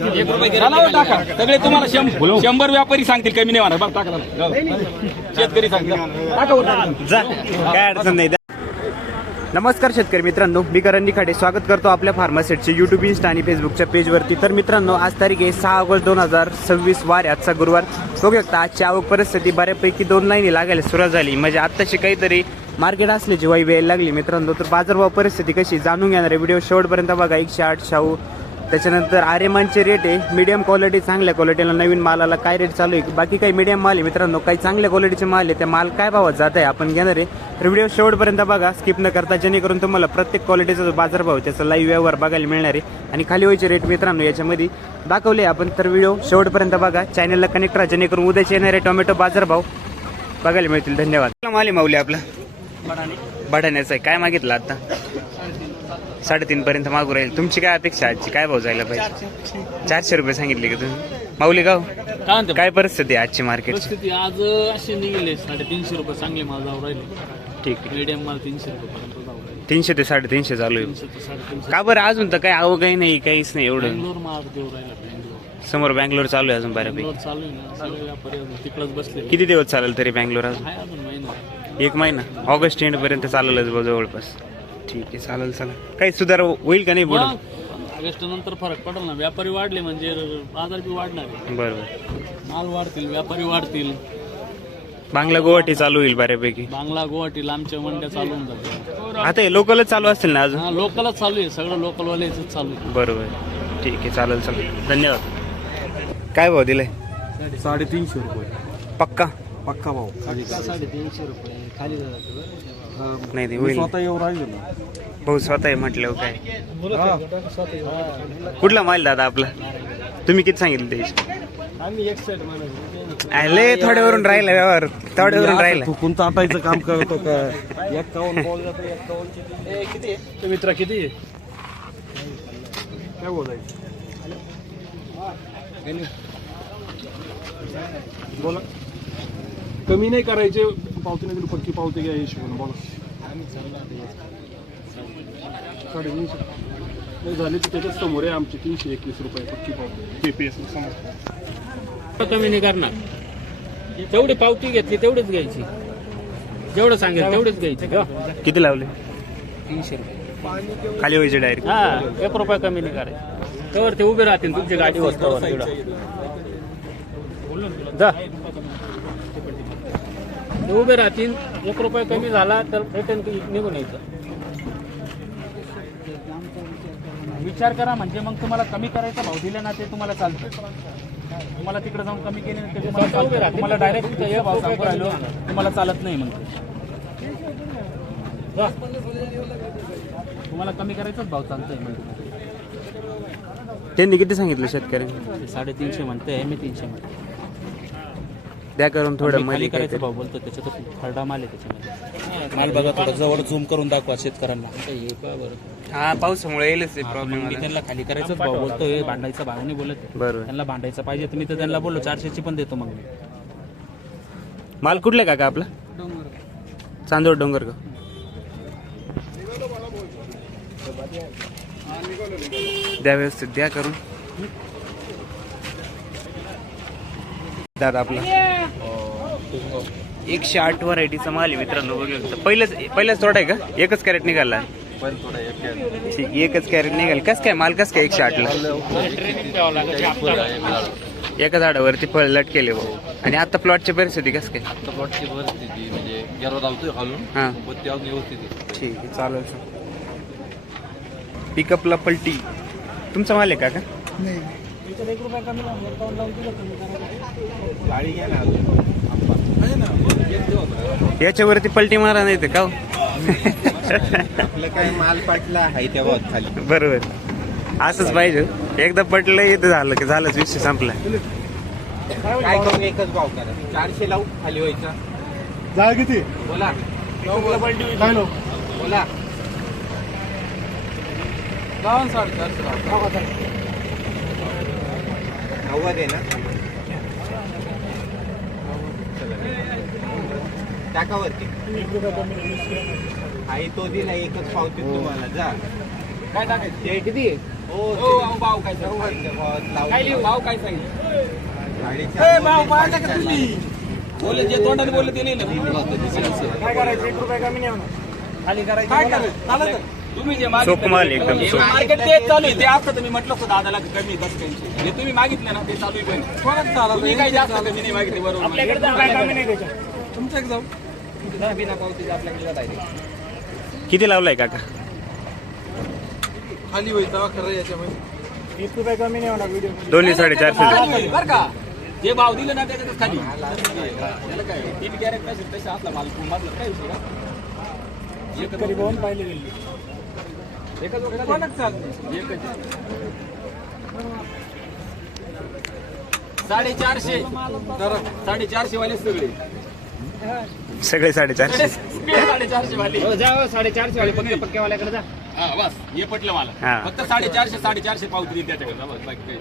टाका सगळे तुम्हाला 100 व्यापारी सांगतील कमी नाही म्हणा. बघ टाका शेतकरी सांगतील काय अडचण नाही. नमस्कार शेतकरी मित्रांनो, मी करण निखाडे स्वागत करतो आपल्या फार्मासेटचे यूट्यूब, इंस्टा आणि फेसबुकच्या पेजवरती. तर मित्रांनो, आज तारीख आहे 6 ऑगस्ट 2026 वार, आजचा गुरुवार. बघू शकता आजची आवक परिस्थिती बऱ्यापैकी 2 लाईनी लागायला सुरुवात झाली. म्हणजे आत्ताशी काहीतरी मार्केट असल्याची वाई यायला लागली मित्रांनो. तर बाजारभाव परिस्थिती कशी जाणून घेणार आहे व्हिडिओ शेवटपर्यंत बघा. 108 शाहू, त्याच्यानंतर आर्यमानचे रेट आहे. मीडियम क्वालिटी, चांगल्या क्वालिटीला नवीन मालाला काय रेट चालू आहे. बाकी काही मीडियम माल आहे मित्रांनो, काही चांगल्या क्वालिटीचे माल आहे. त्या माल काय भावात जात आहे आपण घेणार आहे. तर व्हिडिओ शेवटपर्यंत बघा, स्किप न करता, जेणेकरून तुम्हाला प्रत्येक क्वालिटीचा जो बाजारभाव त्याचा लाईव्ह व्यवहार बघायला मिळणार आहे. आणि खाली व्हायचे रेट मित्रांनो याच्यामध्ये दाखवले आपण. तर व्हिडिओ शेवटपर्यंत बघा, चॅनलला कनेक्ट राहा, जेणेकरून उद्याचे येणारे टोमॅटो बाजारभाव बघायला मिळतील. धन्यवाद. माल आहे माऊली आपला बढाण्याचा आहे. काय मागितलं आता? 3.5 पर्यंत मागू राहील. तुमची काय अपेक्षा आजची, काय भाव जायला पाहिजे? 400 रुपये सांगितले का तुम्ही? माऊली गाव काय परिस्थिती आहे आजची मार्केट? परिस्थिती आज असे निघाले 350 रुपये चांगले माल जाऊ राहिले. ठीक आहे, मीडियम माल 300 रुपये पर्यंत जाऊ राहिले. 300 ते 350 चालू आहे. 300 ते 350. का बरं अजून तर काय अवघाही नाही, काहीच नाही एवढं. बँगलोर माल देऊ राहिला. बँगलोर समोर बँगलोर चालू आहे अजून बऱ्यापैकी. बँगलोर चालू आहे ना, सगळे व्यापारी अजून तिकडच बसले. किती दिवस चालेल तरी बँगलोर? अजून आहे अजून महिना. 1 महिना, ऑगस्ट एंड पर्यंत चालेलच जवळपास. ठीक आहे, चालेल. काही सुधार होईल का नाही पुढे? ऑगस्ट नंतर फरक पडेल ना. व्यापारी वाढले म्हणजे बाजार बी वाढणार आहे. बरोबर, माल वाढतील, व्यापारी वाढतील. बांगला गुवाहाटी चालू होईल बऱ्यापैकी. बांगला गुवाहाटी लांबच्या मंड्या चालू होऊन जातील. आता हे लोकलच चालू असतील ना अजून? हा, लोकलच चालू आहे, सगळं लोकलवाल्याच चालू आहे. बरोबर, ठीक आहे, चालेल. धन्यवाद. काय भाव दिलाय? 350 रुपये पक्का पक्का भाव. 350 रुपये खाली नाही ते होईल. स्वतः येऊ राहिले ना भाऊ स्वतः आहे म्हटल्यावर काय. कुठला माल दादा आपला? तुम्ही किती सांगितलं त्याची? आम्ही 61 म्हणाले. आले थोड्यावरून राहिला व्यवहार, थोड्यावरून राहिला. तू कोणतं आटायचं काम करतो का? 51 बॉल जातो. 51 किती आहे मित्रा? किती आहे? काय बोलायचं? बोला. कमी नाही करायचे. पावती नाही दिली, पक्की पावती घ्या हिशोबाने. बोला. 350 नाही झाले तर त्याच्याच समोर आहे आमचे 321 रुपये पक्की पावती. TPS समोर कमी नाही करणार. तेवढी पावती घेतली तेवढीच घ्यायची. जेवढं सांगेल तेवढीच घ्यायची. किती लावले? 300 रुपये खाली व्हायचे डायरेक्ट. हा, 1 रुपया कमी नाही करायचं. तर ते उभे राहतील तुमची गाडी वस्तावर. जा, ते उभे राहतील. 1 रुपया कमी झाला तर रिटर्न निघून यायचं. विचार करा, म्हणजे मग तुम्हाला कमी करायचा भाव दिला ना ते तुम्हाला चालतं. तुम्हाला तिकडे जाऊन कमी केले ना ते तुम्हाला डायरेक्ट भाव सांगू राहिलो तुम्हाला चालत नाही. मग तुम्हाला कमी करायचाच भाव चालतोय. मग त्यांनी किती सांगितलं शेतकऱ्यांनी? 350 म्हणते, मी 300 म्हणते. द्या करून थोडं खाली मध्ये. करायचं भाव बोलतो, त्याच्यात खरडा माल आहे त्याच्यामध्ये. माल बघा, थोडं जवळ झूम करून दाखवा शेतकऱ्यांना. हे का बरं? हा, पावसामुळे येईलच प्रॉब्लेम. मी त्यांना खाली करायचाच भाव बोलतोय, भांडायचा भाव नाही बोलत. बरोबर. त्यांना भांडायचं पाहिजे तर मी तर त्यांना बोललो 400ची पण देतो. मग माल कुठला काका आपला? चांदोड डोंगर का? द्या व्यवस्थित, द्या करून. दादा आपला 108 व्हरायटीचा माल आहे मित्रांनो. बघू पहिलाच तोडा आहे का? एकच कॅरेट निघाला? ठीक, एकच कॅरेट निघाल. कस काय माल, कस काय 108 ला? एका झाडावरती फळ लटकेले भाऊ. आणि आता प्लॉटची परिस्थिती कस काय? प्लॉटची परिस्थिती म्हणजे गेलो धावतोय खालून. हा, ते अजून व्यवस्थित. ठीक आहे, चालेल. पिकअपला पलटी तुमचा माल आहे का? याच्यावरती पलटी मारा नाही ते का? आपलं काय माल पाटला आहे तेव्हा खाली. बरोबर, असंच पाहिजे. एकदा पटलं येतं झालं की झालंच, विषय संपला. काय करू, एकच भाव करा. 400 लावू, खाली व्हायचा. जा किती? बोला काय लो? बोला. 90 आहे ना? टाकावरती आहे तो दिला, एकच पावती तुम्हाला. जा, काय टाकायचं? किती आहे? भाव काय भाव काय सांगितलं बोलले जे तोंडाने बोलले ते नाही ना काय करायचं 1 रुपया कमी नाही होणार खाली करायचं काय करायचं तुम्ही जे चोखमाल एकदम चोख. मार्केट तेच चालू आहे ते असतं तुम्ही म्हटलं असतं दादाला कमी 10 काही जे तुम्ही मागितलं ना ते चालू आहे पण तुम्ही काही जास्त कमी नाही मागितले बरोबर आपल्याकडे तर काय कमी नाही त्याच्यात तुमच्याकडे जाऊ बिना पावतीचे आपल्याकडे जात आहे किती लावलाय काका खाली होईल तेव्हा खरं याच्यामध्ये 1 रुपया कमी नाही होणार व्हिडिओ दोन्ही 450 बरं का जे भाव दिले ना त्याच्यातच खाली त्याला काय तीन कॅरेट नसेल तसं असला माल मधलं काय विषय का शेतकरी पाहून पाहिले गेले एकच वगैरे चालतं 450 वाले सगळे सगळे 450 450 वाले जा 450 वाले पक्के पक्केवाल्याकडे जा हा बस हे पटलं मला हा. फक्त 450 पावती दिली त्याच्याकडे बस बाकी काही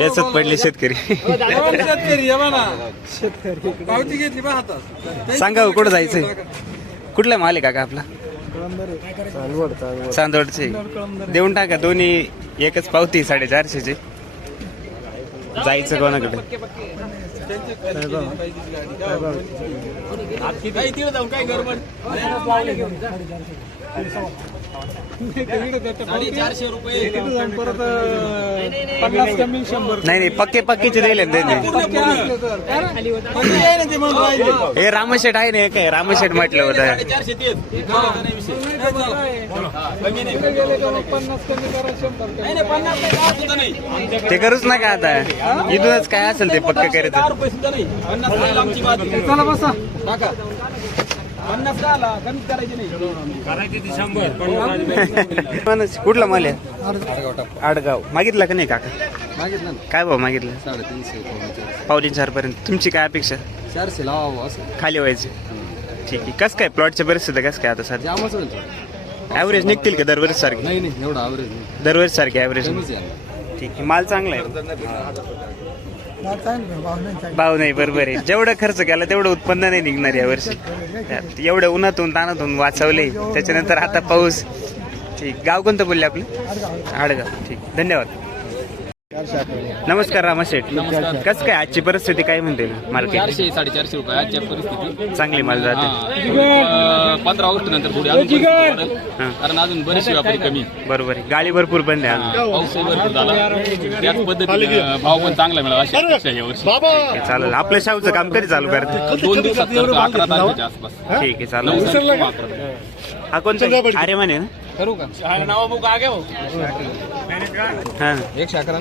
याच पडले शेतकरी पावती घेतली बा हातात सांगा हो, कुठं जायचंय कुठला माल आहे काका आपला चांदवडचे देऊन टाका दोन्ही एकच पावती 450 ची जायचं कोणाकडे काही तिकडे जाऊन काय गडबड 450 रुपये नाही पक्के पक्केचे दिले ना त्यांनी हे रामशेठ आहे ना हे काय रामशेठ म्हटलं होतं 450 तेच नाही विषय कमी नाही 50 नाही ते करूच नका आता इथूनच काय असेल ते पक्क 10 करायचं रुपये सुद्धा नाही 50 नाही आमची बात चला बसा टाका 50 आला कमी करायची नाही कुठला माल आहे आडगाव मागितला का नाही काका मागितलं ना काय भाव मागितलं 350 4.5 पर्यंत तुमची काय अपेक्षा 400 लावा असं खाली व्हायचे ठीक आहे कसं काय प्लॉटच्या परिस्थिती कसं काय आता सध्या जामच होईल ॲव्हरेज निघतील का दरवर्षी सारखे नाही नाही एवढं आवरेज नाही दरवर्षी सारखे ॲव्हरेज कमीच आहे ठीक आहे माल चांगला आहे भाव नाही बरोबर आहे जेवढं खर्च केला तेवढं उत्पन्न नाही निघणार यावर्षी त्यात एवढं उन्हातून तानातून वाचवले त्याच्यानंतर आता पाऊस ठीक गाव कोणतं बोलले आपलं आडगाव ठीक धन्यवाद नमस्कार रामाशेठ कसं काय आजची परिस्थिती काय म्हणते मार्केट 400-450 रुपये आजच्या परिस्थिती चांगली माल जाते 15 ऑगस्ट नंतर थोडी अजून वाढेल. हां. कारण अजून बरेचसे व्यापारी कमी बरोबर आहे गाडी भरपूर बंद आहे अजून. पाऊसही भरपूर झाला त्याच पद्धतीने भाव पण चांगला मिळाला अशी अपेक्षा आहे यावर्षी ठीक आहे, चालेल आपल्या शाहूचं काम कधी चालू करते 2 दिवसात करतो, 11 तारखेच्या आसपास ठीक आहे 9 चालेल तारखेला 11 तारखेला. हा कोणता अरे म्हणे ना करू का नावा बुक आ गया हां 375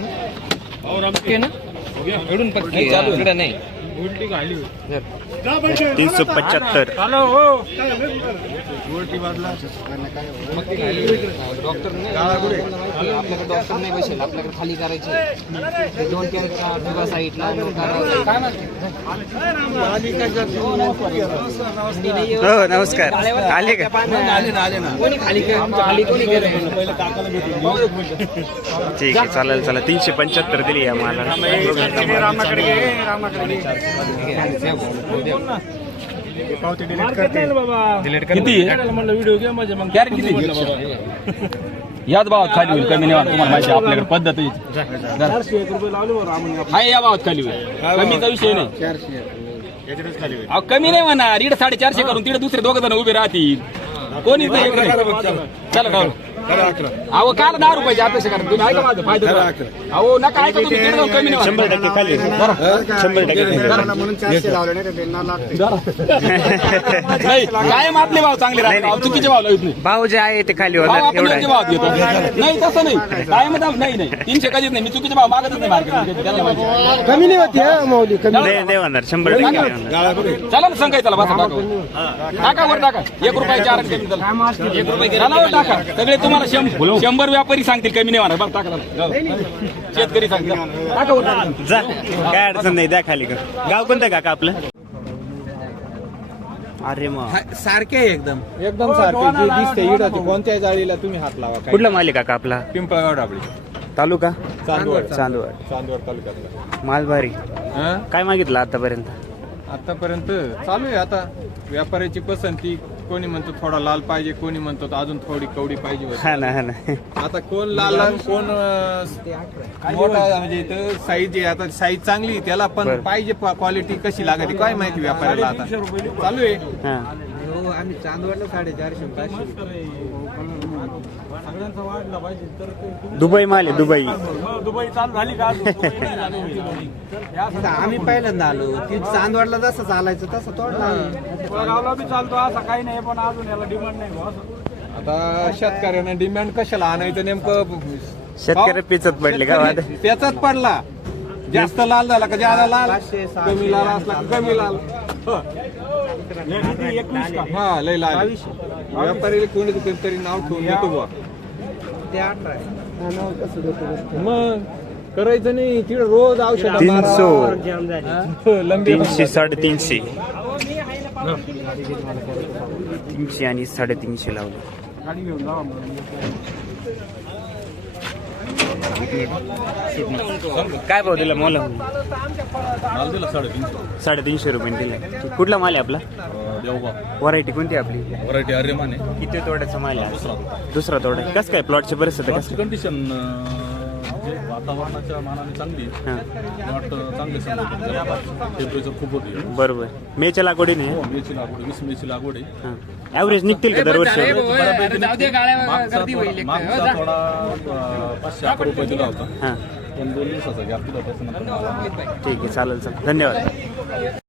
375 आपल्याकडे डॉक्टर नाही बसेल आपल्याकडे खाली करायचे 2 कॅरेटच्या साईडला हो नमस्कार आले का कोणी खाली खाली कोणी केलं ठीक आहे चालेल चला 375 दिली या मला रामाकडे घे रामाकडे पावती डिलीट करते किती म्हणलं व्हिडिओ घे माझ्या मग कॅरेट किती याच भावात खाली होईल कमी नाही होणार. तुम्हाला माहिती आहे आपल्याकडे पद्धत आहे. 401 रुपये लावले रामाने हाय या भावात खाली होईल कमीचा विषय नाही अहो कमी नाही म्हणा 450 करून तिथे दुसरे 2 जण उभे राहतील कोणी नाही चला राहुल अहो काल 10 रुपयाची अपेक्षा करा तुम्ही ऐका माझं फायदा अहो नका ऐका तुम्ही तिकडे जाऊन कमी नाही 100% खाली 100% म्हणून 400 लावले नाही तर त्यांना लागते नाही कायम आपले भाव चांगले राहतात चुकीचे भाव लावत नाही भाव जे आहे ते खाली भाव होणार आपण एवढं योग्य भाव घेतो नाही तसं नाही कायम नाही 300 कधीच नाही मी चुकीचे भाव मागतच नाही मार्केट कमी नाही होती माऊली नाही होणार 100% होणार चला ना सांगाय चला बसा टाका वर टाका 1 रुपये 4 कमी चला 1 रुपये चला वर टाका सगळे तुम्हाला 100 व्यापारी सांगतील कमी नाही होणार बघ टाका शेतकरी सांगतील टाका वर टाका जा काय अडचण नाही द्या खाली कर गाव कोणतं काका आपलं अरे मग सारखे एकदम सारखे जे दिसते इडा कोणत्या जाळीला तुम्ही हात लावा कुठला माल आहे काका आपला पिंपळगाव डाबळी तालुका चांदवड चांदवड तालुक्यातला मालभारी काय मागितलं आतापर्यंत आतापर्यंत चालू आहे आता व्यापाऱ्याची पसंती कोणी म्हणतो थोडा लाल पाहिजे, कोणी म्हणतो अजून थोडी कवडी पाहिजे होती. हा ना. आता कोण लाल आणि कोण मोठा, म्हणजे इथं साईज आहे. आता साईज चांगली आहे, त्याला पण बरं. पाहिजे क्वालिटी कशी लागते काय माहिती व्यापाऱ्याला. आता चालू आहे. हा. आम्ही चांदवडला 450-500. दुबई माल आहे, दुबई. आता आम्ही पहिल्यांदा आलो, ती चांदवडला जसं चालायचं तसं तोडला. आता शेतकऱ्यांना डिमांड कशाला आणायचं नेमकं. शेतकरी पिचत पडले का वाद? त्याचाच पडला. जास्त लाल झाला का ज्यादा लाल, 500, कमी लाल असला का कमी लाल. हा लय लाल. व्यापारी कोणी तरी नाव ठेवून देतो बुवा. ते 18 आहे. मग करायचं नाही तिकडे रोज औषध 300, लंबी 300, 350. 300 आणि 350 लावले. काय भाव दिला मोल? 350 रुपये दिला. कुठला माल आहे आपला? व्हरायटी कोणती आहे आपली? व्हरायटी आर्यमान आहे. किती तोड्याचा माल आहे? दुसरा तोडा. कसं काय प्लॉटची परिस्थिती कसं? कंडिशन वातावरणाच्या मानाने चांगली आहे. प्लॉट चांगले टेम्परेचर खूप होते. बरोबर. मेच्या लागवडीने मेची लागवड 20 मेची लागवड आहे. ॲव्हरेज निघतील का दरवर्षी? मागचा थोडा 500 रुपये दिला होता, हां, पण 2 दिवसाचा गॅप दिला त्याच्यानंतर ठीक आहे, चालेल. धन्यवाद.